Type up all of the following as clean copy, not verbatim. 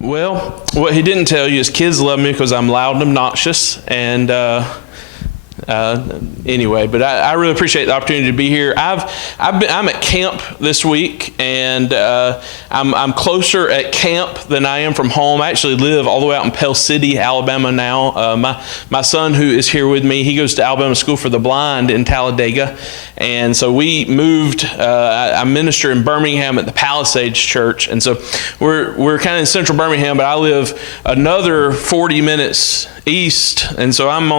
Well, what he didn't tell you is kids love me because I'm loud and obnoxious. And anyway, but I really appreciate the opportunity to be here. I'm at camp this week, and I'm closer at camp than I am from home. I actually live all the way out in Pell City, Alabama now. My son, who is here with me, he goes to Alabama School for the Blind in Talladega, and so we moved. I minister in Birmingham at the Palisades Church, and so we're kind of in central Birmingham, but I live another 40 minutes east, and so I'm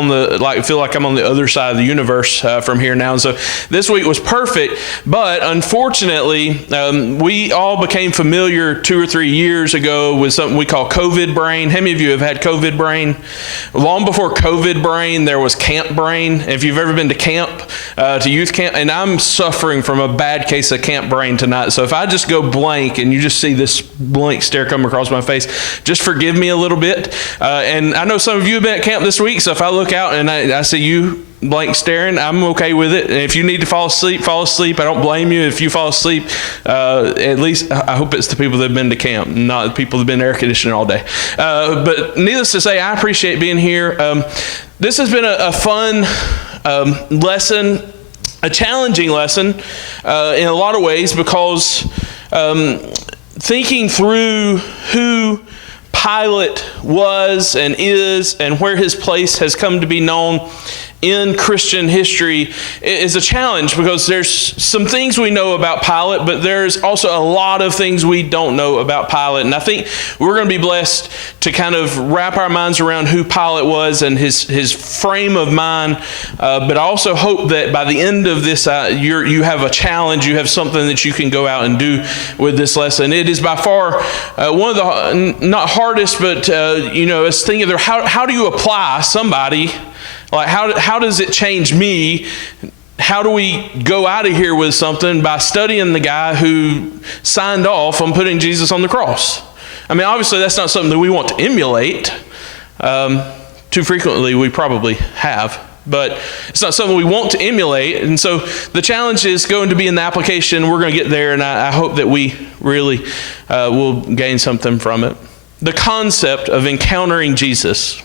feel like I'm on the other side of the universe from here now. And so this week was perfect, but unfortunately, we all became familiar 2 or 3 years ago with something we call COVID brain. How many of you have had COVID brain? Long before COVID brain, there was camp brain. If you've ever been to camp, to youth camp, and I'm suffering from a bad case of camp brain tonight. So if I just go blank and you just see this blank stare come across my face, just forgive me a little bit. And I know some of you have been at camp this week, so if I look out and I see you blank staring, I'm okay with it. And if you need to fall asleep, fall asleep. I don't blame you if you fall asleep. At least I hope it's the people that have been to camp, not the people that have been air conditioning all day. But needless to say, I appreciate being here. This has been a fun lesson, a challenging lesson in a lot of ways, because thinking through who Pilate was and is and where his place has come to be known in Christian history is a challenge, because there's some things we know about Pilate, but there's also a lot of things we don't know about Pilate. And I think we're going to be blessed to kind of wrap our minds around who Pilate was and his frame of mind. But I also hope that by the end of this, you have a challenge, you have something that you can go out and do with this lesson. It is by far one of the, not hardest, but it's thinking of how do you apply somebody. Like, how does it change me? How do we go out of here with something by studying the guy who signed off on putting Jesus on the cross? I mean, obviously, that's not something that we want to emulate. Too frequently, we probably have. But it's not something we want to emulate. And so the challenge is going to be in the application. We're going to get there, and I hope that we really will gain something from it. The concept of encountering Jesus.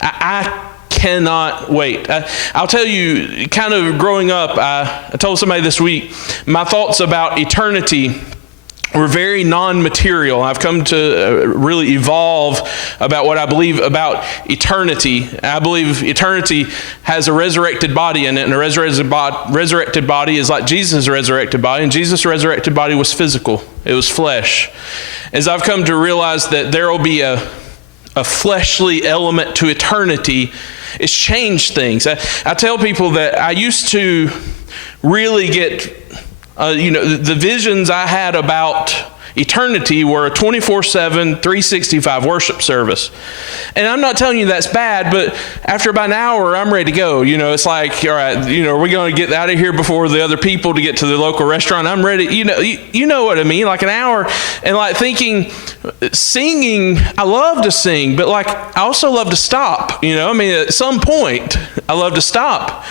I cannot wait. I'll tell you, kind of growing up, I told somebody this week, my thoughts about eternity were very non-material. I've come to really evolve about what I believe about eternity. I believe eternity has a resurrected body in it, and a resurrected body is like Jesus' resurrected body, and Jesus' resurrected body was physical. It was flesh. As I've come to realize that there will be a fleshly element to eternity, it's changed things. I tell people that I used to really get, the visions I had about eternity were a 24/7, 365 worship service. And I'm not telling you that's bad, but after about an hour, I'm ready to go. It's like, all right, are we going to get out of here before the other people to get to the local restaurant? I'm ready. You know what I mean? Like an hour, and like thinking, singing, I love to sing, but like I also love to stop. At some point, I love to stop.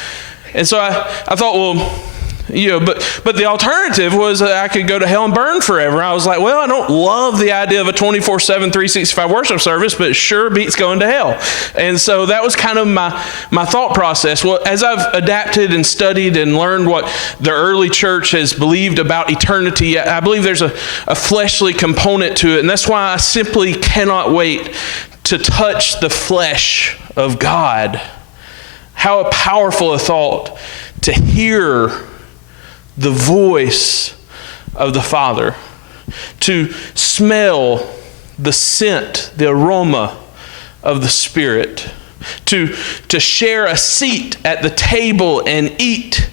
And so I thought, well, but the alternative was that I could go to hell and burn forever. I was like, well, I don't love the idea of a 24/7, 365 worship service, but sure beats going to hell. And so that was kind of my thought process. Well, as I've adapted and studied and learned what the early church has believed about eternity, I believe there's a fleshly component to it. And that's why I simply cannot wait to touch the flesh of God. How powerful a thought to hear the voice of the Father, to smell the scent, the aroma of the Spirit, to share a seat at the table and eat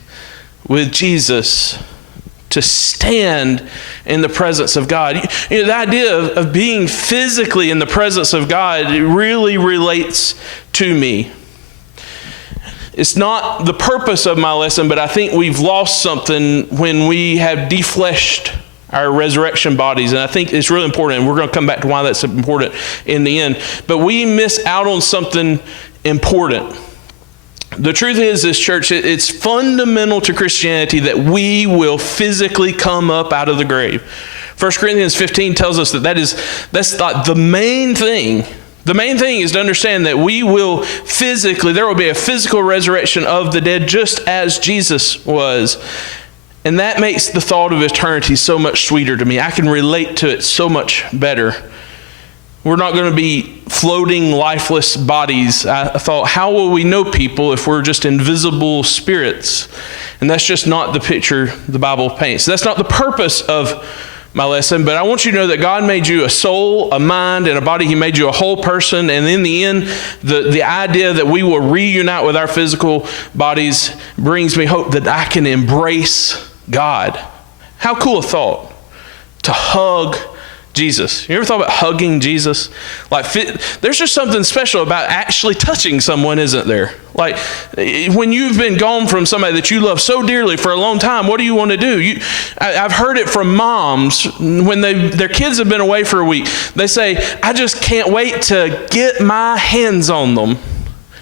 with Jesus, to stand in the presence of God. The idea of being physically in the presence of God, it really relates to me. It's not the purpose of my lesson, but I think we've lost something when we have defleshed our resurrection bodies. And I think it's really important, and we're going to come back to why that's important in the end. But we miss out on something important. The truth is, this church, it's fundamental to Christianity that we will physically come up out of the grave. 1 Corinthians 15 tells us that's like the main thing. The main thing is to understand that there will be a physical resurrection of the dead just as Jesus was. And that makes the thought of eternity so much sweeter to me. I can relate to it so much better. We're not going to be floating, lifeless bodies. I thought, how will we know people if we're just invisible spirits? And that's just not the picture the Bible paints. That's not the purpose of my lesson, but I want you to know that God made you a soul, a mind, and a body. He made you a whole person. And in the end, the idea that we will reunite with our physical bodies brings me hope that I can embrace God. How cool a thought to hug Jesus. You ever thought about hugging Jesus? There's just something special about actually touching someone, isn't there? Like when you've been gone from somebody that you love so dearly for a long time, what do you want to do? I've heard it from moms when their kids have been away for a week. They say, I just can't wait to get my hands on them.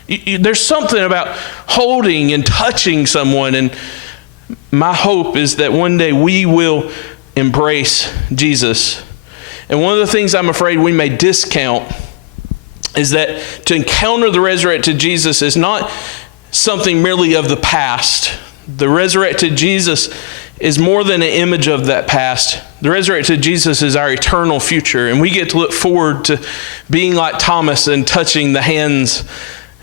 There's something about holding and touching someone, and my hope is that one day we will embrace Jesus. And one of the things I'm afraid we may discount is that to encounter the resurrected Jesus is not something merely of the past. The resurrected Jesus is more than an image of that past. The resurrected Jesus is our eternal future, and we get to look forward to being like Thomas and touching the hands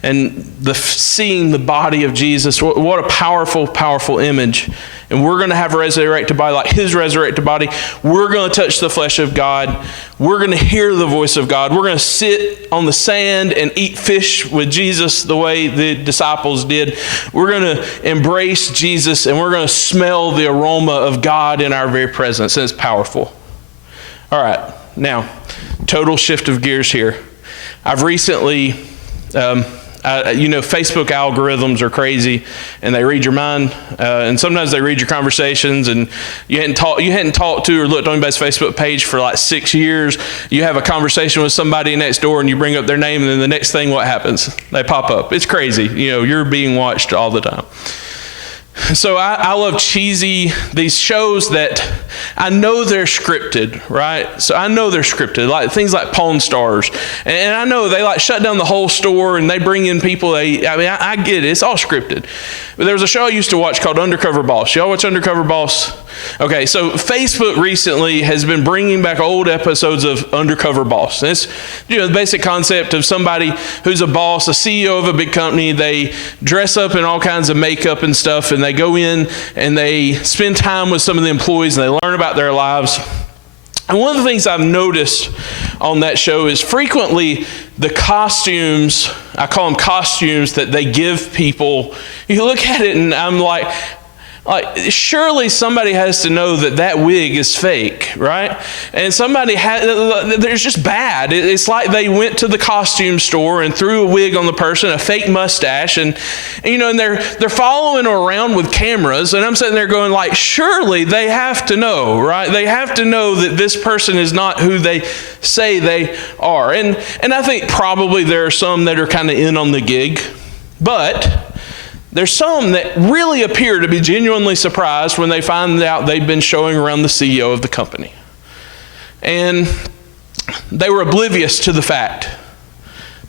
and seeing the body of Jesus. What a powerful, powerful image. And we're going to have a resurrected body like his resurrected body. We're going to touch the flesh of God. We're going to hear the voice of God. We're going to sit on the sand and eat fish with Jesus the way the disciples did. We're going to embrace Jesus, and we're going to smell the aroma of God in our very presence. And it's powerful. All right, now, total shift of gears here. I've recently... Facebook algorithms are crazy, and they read your mind, and sometimes they read your conversations, and you hadn't talked to or looked on anybody's Facebook page for like 6 years. You have a conversation with somebody next door, and you bring up their name, and then the next thing, what happens? They pop up. It's crazy. You're being watched all the time. So I love these shows that I know they're scripted, right? So I know they're scripted, like things like Pawn Stars. And I know they like shut down the whole store and they bring in people. I get it. It's all scripted. But there was a show I used to watch called Undercover Boss. Y'all watch Undercover Boss? Okay, so Facebook recently has been bringing back old episodes of Undercover Boss. And it's the basic concept of somebody who's a boss, a CEO of a big company. They dress up in all kinds of makeup and stuff, and they go in and they spend time with some of the employees and they learn about their lives. And one of the things I've noticed on that show is frequently the costumes, I call them costumes, that they give people. You look at it and I'm like, surely somebody has to know that wig is fake, right? And they're just bad. It's like they went to the costume store and threw a wig on the person, a fake mustache, and they're following around with cameras, and I'm sitting there going like, surely they have to know, right? They have to know that this person is not who they say they are. And I think probably there are some that are kind of in on the gig, but there's some that really appear to be genuinely surprised when they find out they've been showing around the CEO of the company. And they were oblivious to the fact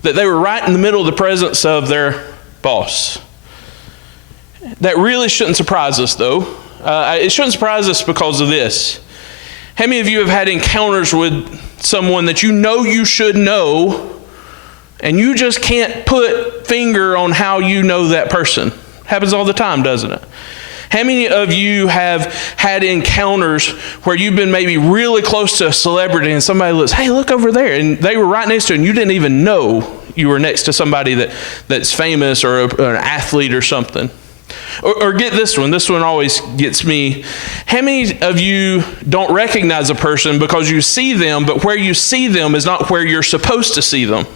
that they were right in the middle of the presence of their boss. That really shouldn't surprise us, though. It shouldn't surprise us because of this. How many of you have had encounters with someone that you should know, and you just can't put finger on how you know that person? Happens all the time, doesn't it? How many of you have had encounters where you've been maybe really close to a celebrity and somebody looks, hey, look over there, and they were right next to you and you didn't even know you were next to somebody that's famous or an athlete or something? Or get this one. This one always gets me. How many of you don't recognize a person because you see them, but where you see them is not where you're supposed to see them?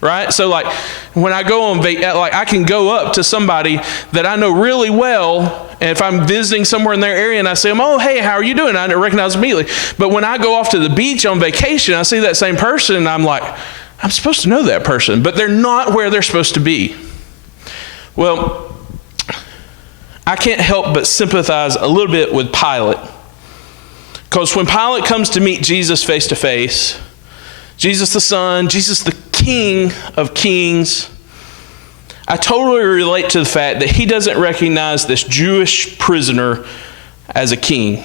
Right? So like when I go on I can go up to somebody that I know really well, and if I'm visiting somewhere in their area and I see them, oh, hey, how are you doing? I don't recognize them immediately. But when I go off to the beach on vacation, I see that same person and I'm like, I'm supposed to know that person, but they're not where they're supposed to be. Well, I can't help but sympathize a little bit with Pilate. Because when Pilate comes to meet Jesus face to face, Jesus the Son, Jesus the King of Kings, I totally relate to the fact that he doesn't recognize this Jewish prisoner as a king,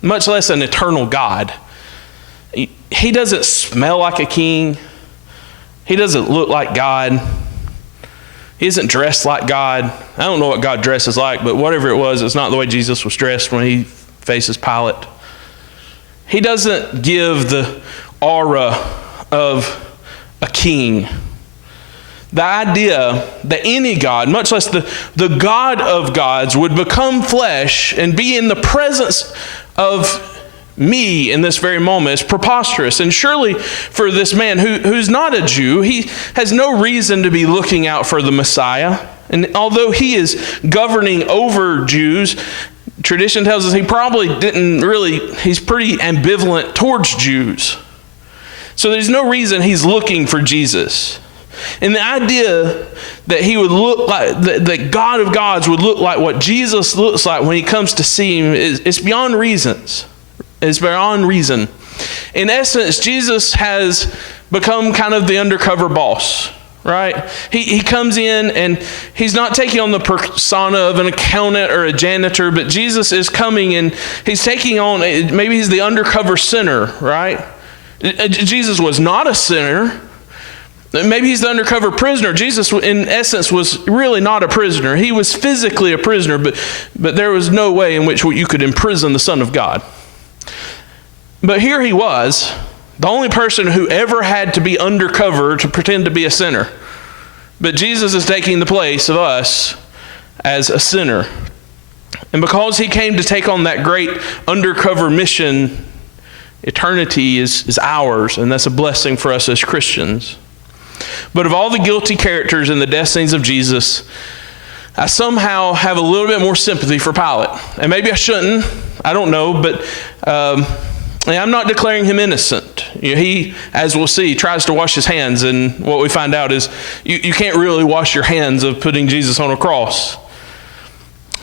much less an eternal God. He doesn't smell like a king. He doesn't look like God. He isn't dressed like God. I don't know what God dresses like, but whatever it was, it's not the way Jesus was dressed when he faces Pilate. He doesn't give the aura of a king. The idea that any God, much less the God of gods, would become flesh and be in the presence of me in this very moment is preposterous. And surely for this man who's not a Jew, he has no reason to be looking out for the Messiah. And although he is governing over Jews, tradition tells us he probably he's pretty ambivalent towards Jews. So there's no reason he's looking for Jesus. And the idea that he would look like, that God of gods would look like what Jesus looks like when he comes to see him, it's beyond reasons. It's beyond reason. In essence, Jesus has become kind of the undercover boss, right? He comes in and he's not taking on the persona of an accountant or a janitor, but Jesus is coming and he's taking on, maybe he's the undercover sinner, right? Jesus was not a sinner. Maybe he's the undercover prisoner. Jesus, in essence, was really not a prisoner. He was physically a prisoner, but there was no way in which you could imprison the Son of God. But here he was, the only person who ever had to be undercover to pretend to be a sinner. But Jesus is taking the place of us as a sinner. And because he came to take on that great undercover mission, eternity is ours, and that's a blessing for us as Christians. But of all the guilty characters in the death scenes of Jesus, I somehow have a little bit more sympathy for Pilate. And maybe I shouldn't, I don't know, but I'm not declaring him innocent. He, as we'll see, tries to wash his hands, and what we find out is you can't really wash your hands of putting Jesus on a cross.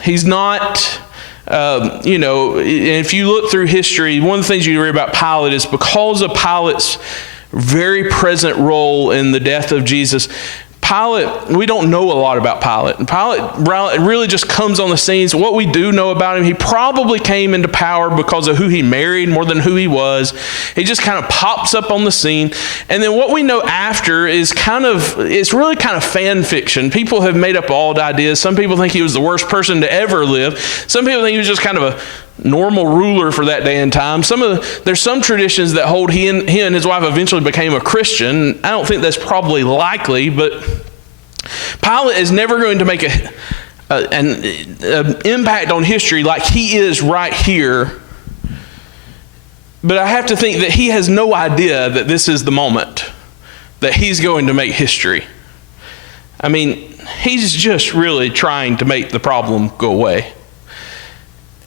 He's not, if you look through history, one of the things you read about Pilate is because of Pilate's very present role in the death of Jesus, Pilate, we don't know a lot about Pilate. And Pilate really just comes on the scenes. What we do know about him, he probably came into power because of who he married more than who he was. He just kind of pops up on the scene. And then what we know after is it's really kind of fan fiction. People have made up all the ideas. Some people think he was the worst person to ever live. Some people think he was just kind of a normal ruler for that day and time. There's some traditions that hold he and his wife eventually became a Christian. I don't think that's probably likely, but Pilate is never going to make an impact on history like he is right here. But I have to think that he has no idea that this is the moment that he's going to make history. I mean, he's just really trying to make the problem go away.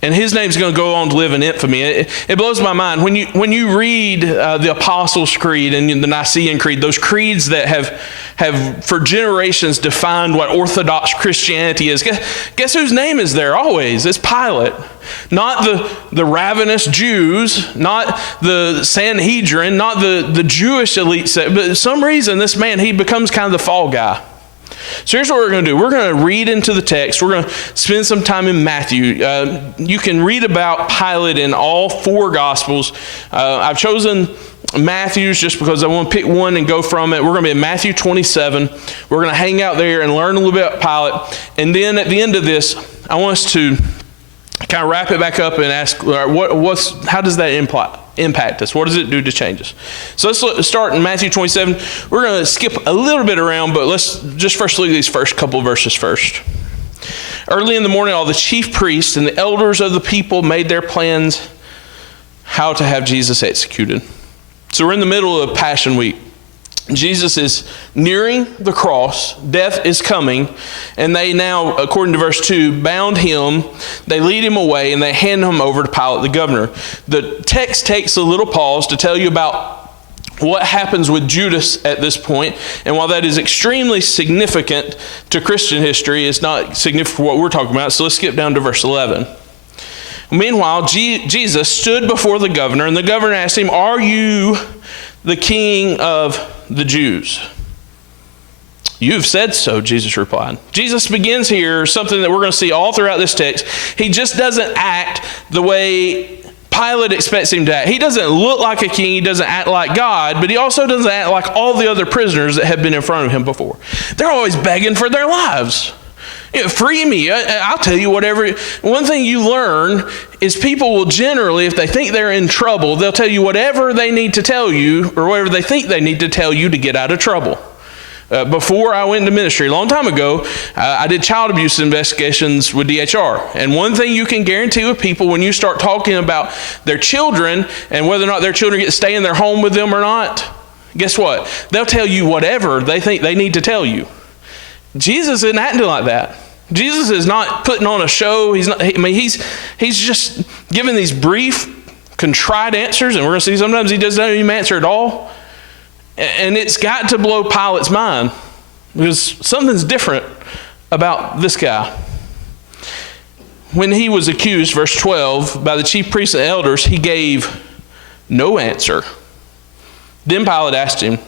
And his name's going to go on to live in infamy. It blows my mind. When you read the Apostles' Creed and the Nicene Creed, those creeds that have for generations defined what Orthodox Christianity is, guess whose name is there always? It's Pilate. Not the ravenous Jews, not the Sanhedrin, not the Jewish elite set, but for some reason this man, he becomes kind of the fall guy. So here's what we're going to do. We're going to read into the text. We're going to spend some time in Matthew. You can read about Pilate in all four Gospels. I've chosen Matthew's just because I want to pick one and go from it. We're going to be in Matthew 27. We're going to hang out there and learn a little bit about Pilate. And then at the end of this, I want us to kind of wrap it back up and ask, how does that impact us? What does it do to change us? So let's start in Matthew 27. We're going to skip a little bit around, but let's just first look at these first couple of verses first. Early in the morning, all the chief priests and the elders of the people made their plans how to have Jesus executed. So we're in the middle of Passion Week. Jesus is nearing the cross. Death is coming. And they now, according to verse 2, bound him. They lead him away and they hand him over to Pilate the governor. The text takes a little pause to tell you about what happens with Judas at this point. And while that is extremely significant to Christian history, it's not significant for what we're talking about. So let's skip down to verse 11. Meanwhile, Jesus stood before the governor, and the governor asked him, "Are you the king of the Jews?" "You've said so," Jesus replied. Jesus begins here something that we're going to see all throughout this text. He just doesn't act the way Pilate expects him to act. He doesn't look like a king. He doesn't act like God, but he also doesn't act like all the other prisoners that have been in front of him before. They're always begging for their lives. Free me. I'll tell you whatever. One thing you learn is people will generally, if they think they're in trouble, they'll tell you whatever they need to tell you or whatever they think they need to tell you to get out of trouble. Before I went into ministry, a long time ago, I did child abuse investigations with DHR. And one thing you can guarantee with people when you start talking about their children and whether or not their children get to stay in their home with them or not, guess what? They'll tell you whatever they think they need to tell you. Jesus isn't acting like that. Jesus is not putting on a show. He's just giving these brief, contrite answers, and we're going to see sometimes he doesn't even answer at all. And it's got to blow Pilate's mind because something's different about this guy. When he was accused, verse 12, by the chief priests and elders, he gave no answer. Then Pilate asked him,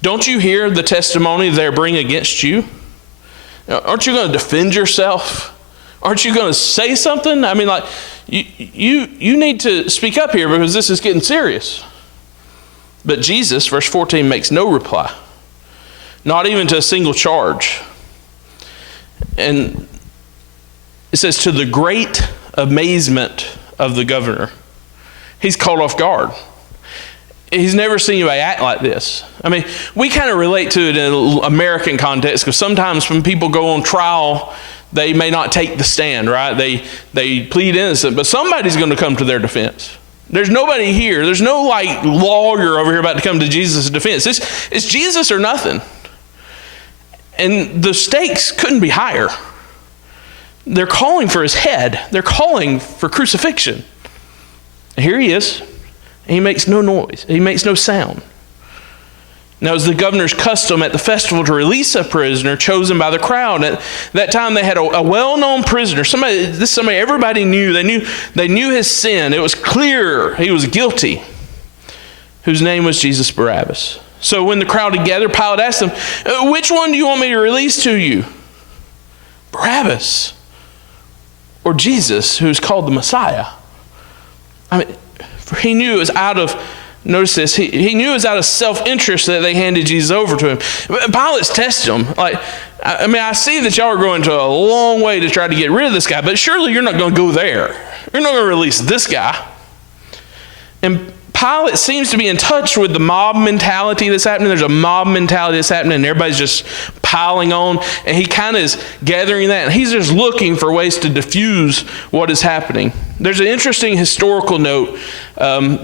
"Don't you hear the testimony they bring against you? Aren't you going to defend yourself? Aren't you going to say something? I mean, like, you need to speak up here because this is getting serious." But Jesus, verse 14, makes no reply, not even to a single charge. And it says, to the great amazement of the governor, he's caught off guard. He's never seen anybody act like this. I mean, we kind of relate to it in an American context because sometimes when people go on trial, they may not take the stand, right? They plead innocent, but somebody's going to come to their defense. There's nobody here. There's no like lawyer over here about to come to Jesus' defense. It's Jesus or nothing. And the stakes couldn't be higher. They're calling for his head. They're calling for crucifixion. And here he is. He makes no noise. He makes no sound. Now, it's the governor's custom at the festival to release a prisoner chosen by the crowd. At that time, they had a well-known prisoner. Somebody everybody knew. They knew his sin. It was clear he was guilty, whose name was Jesus Barabbas. So when the crowd had gathered, Pilate asked them, "Which one do you want me to release to you? Barabbas or Jesus, who's called the Messiah?" I mean, for he knew it was out of... Notice this. He knew it was out of self-interest that they handed Jesus over to him. Pilate's tested him. I see that y'all are going to a long way to try to get rid of this guy, but surely you're not going to go there. You're not going to release this guy. And Pilate seems to be in touch with the mob mentality that's happening. There's a mob mentality that's happening, and everybody's just piling on. And he kind of is gathering that, and he's just looking for ways to diffuse what is happening. There's an interesting historical note.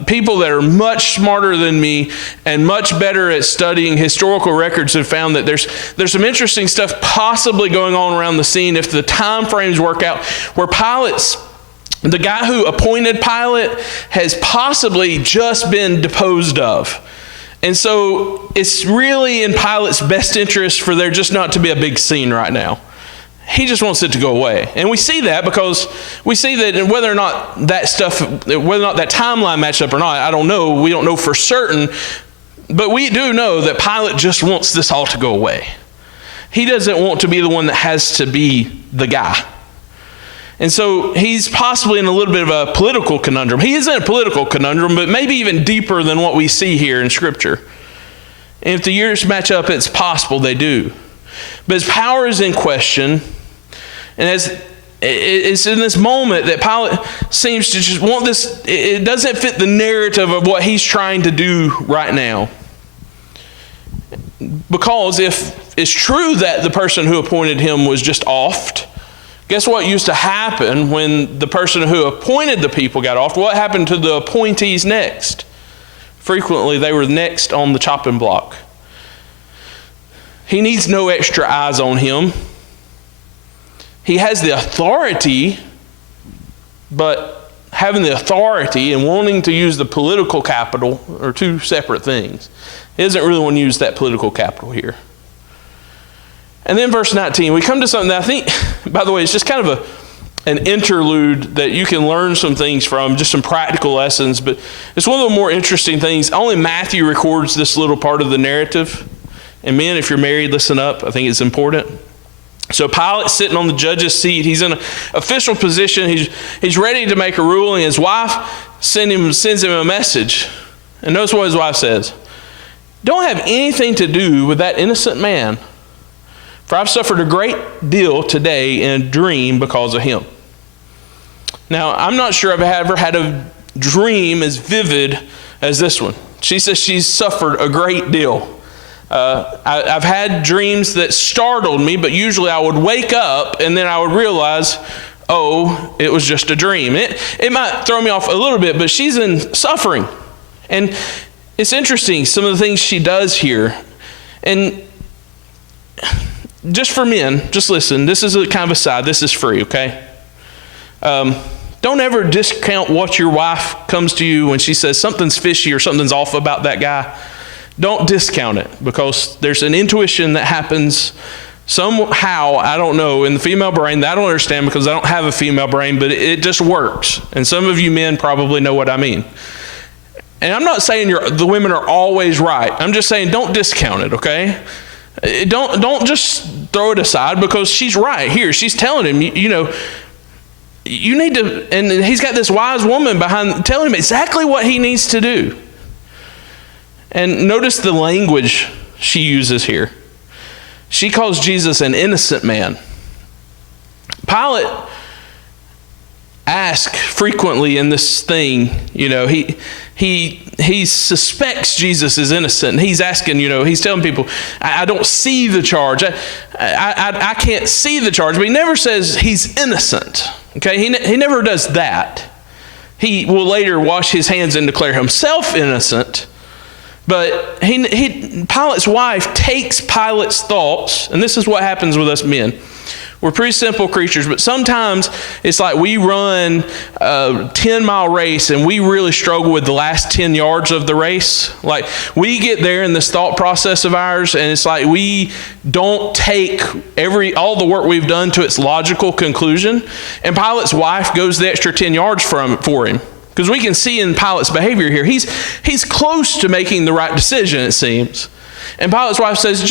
People that are much smarter than me and much better at studying historical records have found that there's some interesting stuff possibly going on around the scene if the time frames work out, where the guy who appointed Pilate has possibly just been deposed of. And so it's really in Pilate's best interest for there just not to be a big scene right now. He just wants it to go away. And we see that because we see that whether or not that timeline matched up or not, I don't know. We don't know for certain. But we do know that Pilate just wants this all to go away. He doesn't want to be the one that has to be the guy. And so he's possibly in a little bit of a political conundrum. He is in a political conundrum, but maybe even deeper than what we see here in Scripture. And if the years match up, it's possible they do. But his power is in question. And it's in this moment that Pilate seems to just want this. It doesn't fit the narrative of what he's trying to do right now. Because if it's true that the person who appointed him was just offed, guess what used to happen when the person who appointed the people got offed? What happened to the appointees next? Frequently, they were next on the chopping block. He needs no extra eyes on him. He has the authority, but having the authority and wanting to use the political capital are two separate things. He doesn't really want to use that political capital here. And then verse 19, we come to something that I think, by the way, it's just kind of an interlude that you can learn some things from, just some practical lessons. But it's one of the more interesting things. Only Matthew records this little part of the narrative. And men, if you're married, listen up. I think it's important. So Pilate's sitting on the judge's seat. He's in an official position. He's ready to make a ruling. His wife sends him a message. And notice what his wife says. Don't have anything to do with that innocent man, for I've suffered a great deal today in a dream because of him. Now, I'm not sure I've ever had a dream as vivid as this one. She says she's suffered a great deal. I've had dreams that startled me, but usually I would wake up and then I would realize, oh, it was just a dream. It might throw me off a little bit, but she's in suffering. And it's interesting, some of the things she does here. And just for men, just listen, this is a kind of aside, this is free, okay? Don't ever discount what your wife comes to you when she says something's fishy or something's off about that guy. Don't discount it, because there's an intuition that happens somehow, I don't know, in the female brain that I don't understand because I don't have a female brain, but it just works. And some of you men probably know what I mean. And I'm not saying the women are always right. I'm just saying don't discount it, okay? Don't just throw it aside because she's right here. She's telling him, you need to, and he's got this wise woman behind telling him exactly what he needs to do. And notice the language she uses here. She calls Jesus an innocent man. Pilate asks frequently in this thing, he suspects Jesus is innocent. And he's asking, he's telling people, I don't see the charge. I can't see the charge. But he never says he's innocent. Okay, he never does that. He will later wash his hands and declare himself innocent. But Pilate's wife takes Pilate's thoughts, and this is what happens with us men. We're pretty simple creatures, but sometimes it's like we run a 10-mile race and we really struggle with the last 10 yards of the race. Like we get there in this thought process of ours, and it's like we don't take all the work we've done to its logical conclusion. And Pilate's wife goes the extra 10 yards for him. Because we can see in Pilate's behavior here, he's close to making the right decision, it seems. And Pilate's wife says,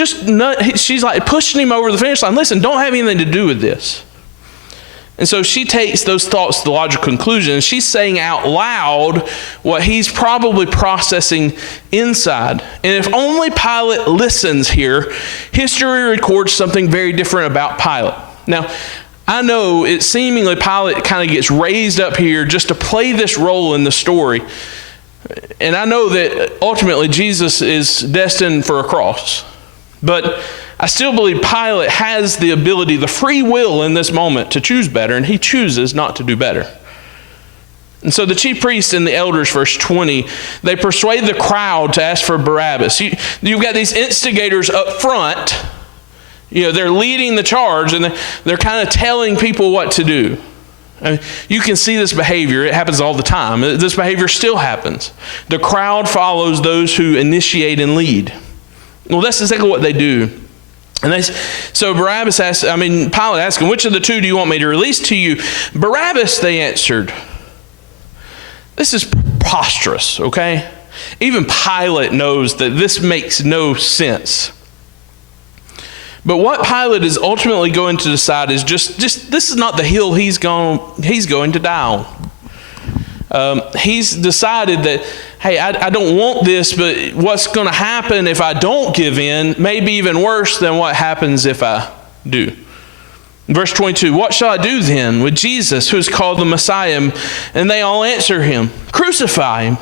she's like pushing him over the finish line. Listen, don't have anything to do with this. And so she takes those thoughts to the logical conclusion, and she's saying out loud what he's probably processing inside. And if only Pilate listens here, history records something very different about Pilate. Now, I know it seemingly Pilate kind of gets raised up here just to play this role in the story. And I know that ultimately Jesus is destined for a cross. But I still believe Pilate has the ability, the free will in this moment to choose better, and he chooses not to do better. And so the chief priests and the elders, verse 20, they persuade the crowd to ask for Barabbas. You've got these instigators up front. They're leading the charge, and they're kind of telling people what to do. I mean, you can see this behavior. It happens all the time. This behavior still happens. The crowd follows those who initiate and lead. Well, that's exactly what they do. And so Pilate asked him, which of the two do you want me to release to you? Barabbas, they answered. This is preposterous, okay? Even Pilate knows that this makes no sense. But what Pilate is ultimately going to decide is just this is not the hill he's going to die on. He's decided that, hey, I don't want this, but what's going to happen if I don't give in may be even worse than what happens if I do. Verse 22, what shall I do then with Jesus, who is called the Messiah? And they all answer him, crucify him.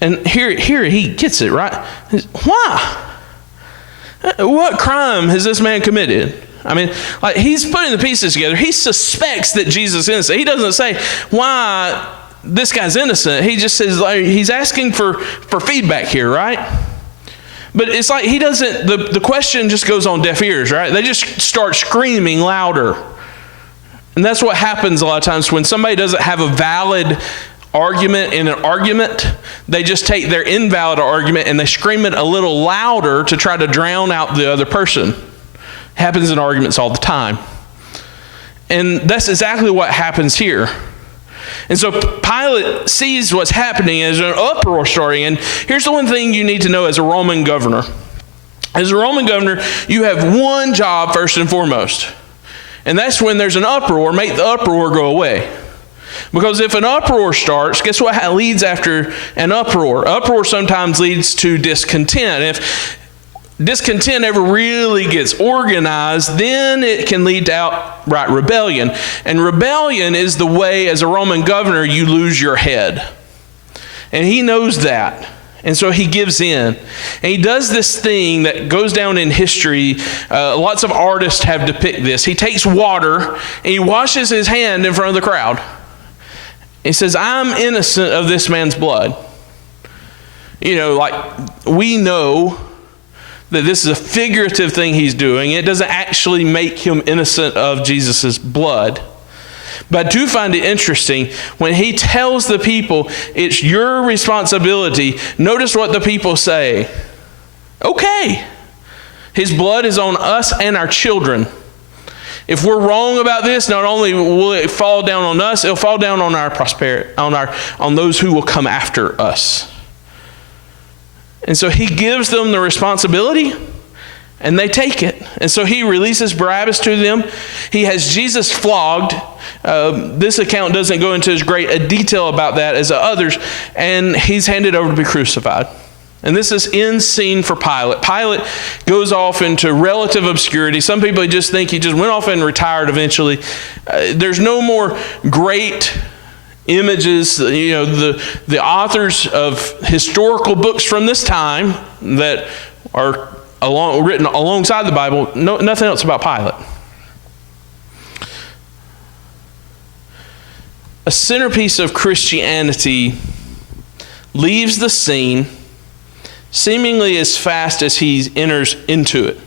And here he gets it, right? Why? What crime has this man committed? I mean, like he's putting the pieces together. He suspects that Jesus is innocent. He doesn't say why this guy's innocent. He just says, like, he's asking for feedback here, right? But it's like he doesn't, the question just goes on deaf ears, right? They just start screaming louder. And that's what happens a lot of times when somebody doesn't have a valid argument in an argument. They just take their invalid argument and they scream it a little louder to try to drown out the other person. It happens in arguments all the time. And that's exactly what happens here. And so Pilate sees what's happening as an uproar starting. And here's the one thing you need to know as a Roman governor. As a Roman governor, you have one job first and foremost. And that's when there's an uproar, make the uproar go away. Because if an uproar starts, guess what leads after an uproar? Uproar sometimes leads to discontent. If discontent ever really gets organized, then it can lead to outright rebellion. And rebellion is the way, as a Roman governor, you lose your head. And he knows that. And so he gives in. And he does this thing that goes down in history. Lots of artists have depicted this. He takes water and he washes his hand in front of the crowd. He says, I'm innocent of this man's blood. You know, like we know that this is a figurative thing he's doing. It doesn't actually make him innocent of Jesus' blood. But I do find it interesting when he tells the people, it's your responsibility. Notice what the people say. Okay, his blood is on us and our children. If we're wrong about this, not only will it fall down on us, it'll fall down on our prosperity, on those who will come after us. And so he gives them the responsibility, and they take it. And so he releases Barabbas to them. He has Jesus flogged. This account doesn't go into as great a detail about that as others. And he's handed over to be crucified. And this is end scene for Pilate. Pilate goes off into relative obscurity. Some people just think he just went off and retired eventually. There's no more great images. You know, the authors of historical books from this time that are written alongside the Bible, nothing else about Pilate. A centerpiece of Christianity leaves the scene seemingly as fast as he enters into it.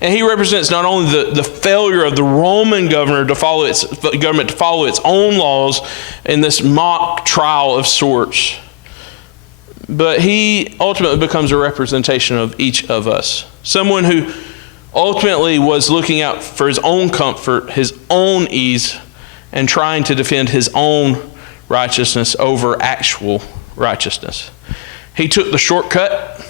And he represents not only the failure of the Roman government to follow its own laws in this mock trial of sorts, but he ultimately becomes a representation of each of us. Someone who ultimately was looking out for his own comfort, his own ease, and trying to defend his own righteousness over actual righteousness. He took the shortcut,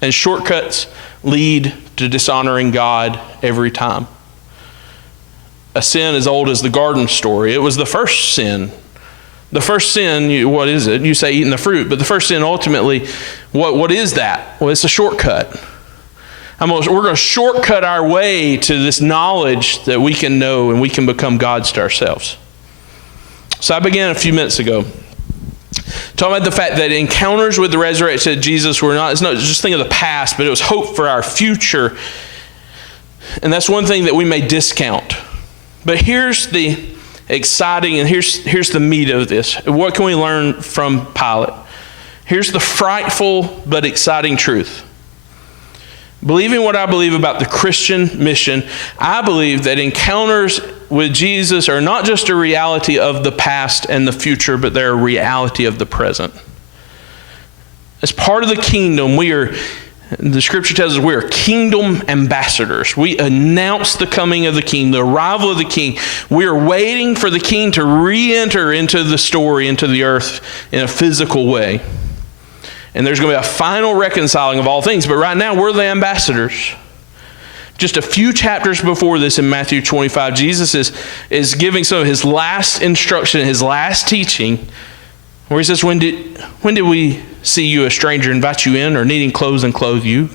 and shortcuts lead to dishonoring God every time. A sin as old as the garden story. It was the first sin. The first sin, what is it? You say eating the fruit, but the first sin ultimately, what is that? Well, it's a shortcut. We're going to shortcut our way to this knowledge that we can know and we can become gods to ourselves. So I began a few minutes ago talking about the fact that encounters with the resurrected Jesus it's not just a thing of the past, but it was hope for our future. And that's one thing that we may discount. But here's the exciting, and here's the meat of this. What can we learn from Pilate? Here's the frightful but exciting truth. Believing what I believe about the Christian mission, I believe that encounters with Jesus are not just a reality of the past and the future, but they're a reality of the present. As part of the kingdom, the scripture tells us we are kingdom ambassadors. We announce the coming of the king, the arrival of the king. We are waiting for the king to re-enter into the story, into the earth in a physical way. And there's going to be a final reconciling of all things. But right now, we're the ambassadors. Just a few chapters before this in Matthew 25, Jesus is giving some of his last instruction, his last teaching, where he says, when did we see you a stranger invite you in, or needing clothes and clothe you?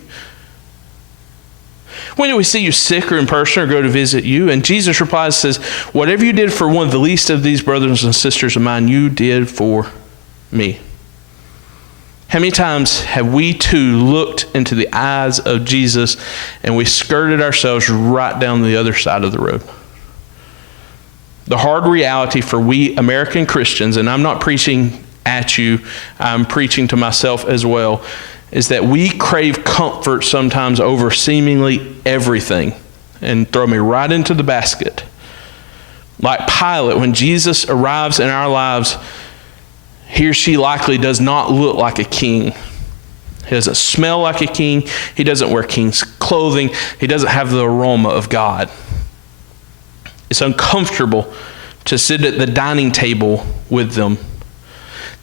When did we see you sick or in person or go to visit you? And Jesus replies, says, whatever you did for one of the least of these brothers and sisters of mine, you did for me. How many times have we too looked into the eyes of Jesus and we skirted ourselves right down the other side of the road? The hard reality for we American Christians, and I'm not preaching at you, I'm preaching to myself as well, is that we crave comfort sometimes over seemingly everything, and throw me right into the basket. Like Pilate, when Jesus arrives in our lives, he or she likely does not look like a king. He doesn't smell like a king. He doesn't wear king's clothing. He doesn't have the aroma of God. It's uncomfortable to sit at the dining table with them.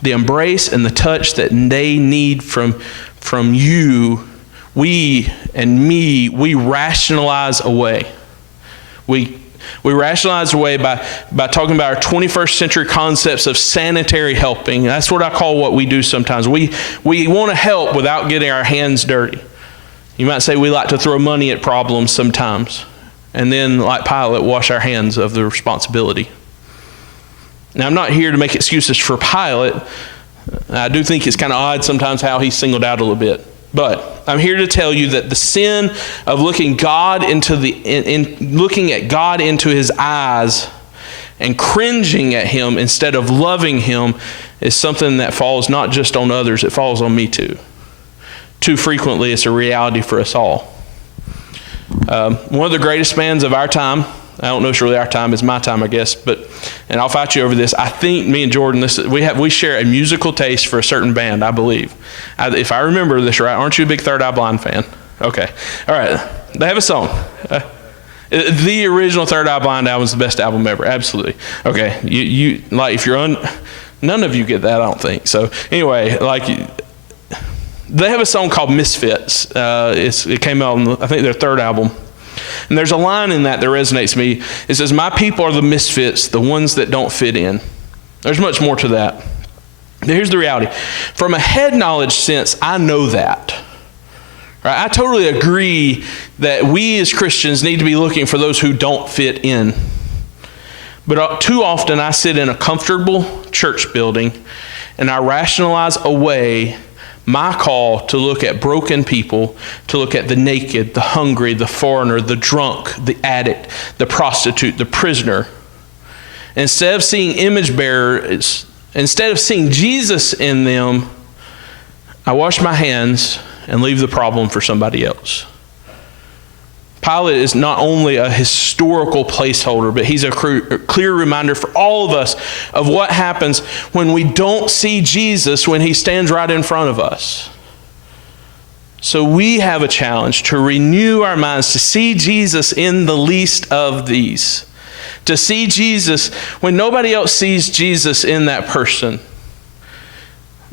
The embrace and the touch that they need from you, we rationalize away. We rationalize away by talking about our 21st century concepts of sanitary helping. That's what I call what we do sometimes. We want to help without getting our hands dirty. You might say we like to throw money at problems sometimes, and then, like Pilate, wash our hands of the responsibility. Now, I'm not here to make excuses for Pilate. I do think it's kind of odd sometimes how he's singled out a little bit. But I'm here to tell you that the sin of looking looking at God into his eyes and cringing at him instead of loving him is something that falls not just on others, it falls on me too. Too frequently, it's a reality for us all. One of the greatest bands of our time, I don't know if it's really our time, it's my time, I guess, and I'll fight you over this. I think me and Jordan, we share a musical taste for a certain band, I believe. If I remember this right, aren't you a big Third Eye Blind fan? Okay. All right. They have a song. The original Third Eye Blind album is the best album ever. Absolutely. Okay. You like, if you're none of you get that, I don't think. So anyway, they have a song called Misfits. It came out on, I think, their third album. And there's a line in that resonates with me. It says, "My people are the misfits, the ones that don't fit in." There's much more to that. But here's the reality. From a head knowledge sense, I know that. Right? I totally agree that we as Christians need to be looking for those who don't fit in. But too often I sit in a comfortable church building and I rationalize away my call to look at broken people, to look at the naked, the hungry, the foreigner, the drunk, the addict, the prostitute, the prisoner. Instead of seeing image bearers, instead of seeing Jesus in them, I wash my hands and leave the problem for somebody else. Pilate is not only a historical placeholder, but he's a clear reminder for all of us of what happens when we don't see Jesus when he stands right in front of us. So we have a challenge to renew our minds, to see Jesus in the least of these, to see Jesus when nobody else sees Jesus in that person.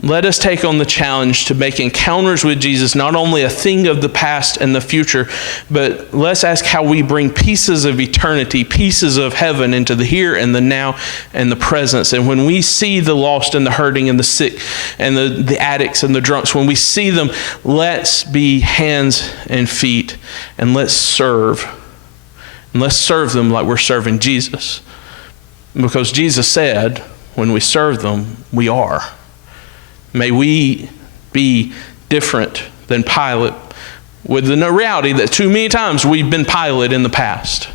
Let us take on the challenge to make encounters with Jesus not only a thing of the past and the future, but let's ask how we bring pieces of eternity, pieces of heaven into the here and the now and the presence. And when we see the lost and the hurting and the sick and the addicts and the drunks, when we see them, let's be hands and feet and let's serve. And let's serve them like we're serving Jesus. Because Jesus said, when we serve them, we are. May we be different than Pilate, with the reality that too many times we've been Pilate in the past.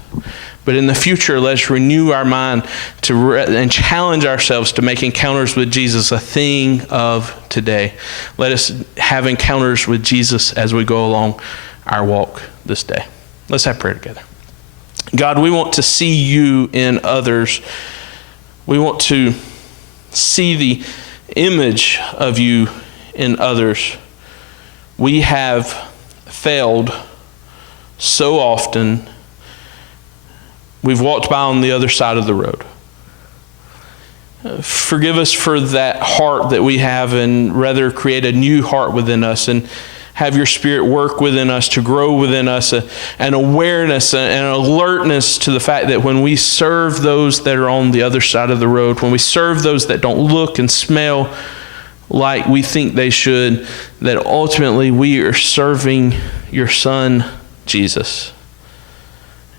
But in the future, let's renew our mind and challenge ourselves to make encounters with Jesus a thing of today. Let us have encounters with Jesus as we go along our walk this day. Let's have prayer together. God, we want to see you in others. We want to see the image of you in others. We have failed so often. We've walked by on the other side of the road. Forgive us for that heart that we have, and rather create a new heart within us and have your Spirit work within us to grow within us an awareness and an alertness to the fact that when we serve those that are on the other side of the road, when we serve those that don't look and smell like we think they should, that ultimately we are serving your Son, Jesus.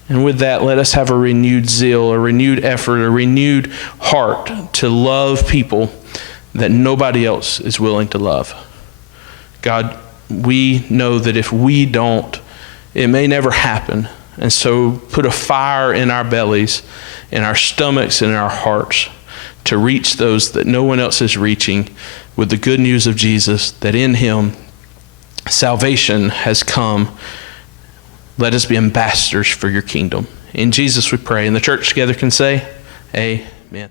And with that, let us have a renewed zeal, a renewed effort, a renewed heart to love people that nobody else is willing to love. God, we know that if we don't, it may never happen. And so put a fire in our bellies, in our stomachs, and in our hearts to reach those that no one else is reaching with the good news of Jesus, that in him salvation has come. Let us be ambassadors for your kingdom. In Jesus we pray. And the church together can say, Amen.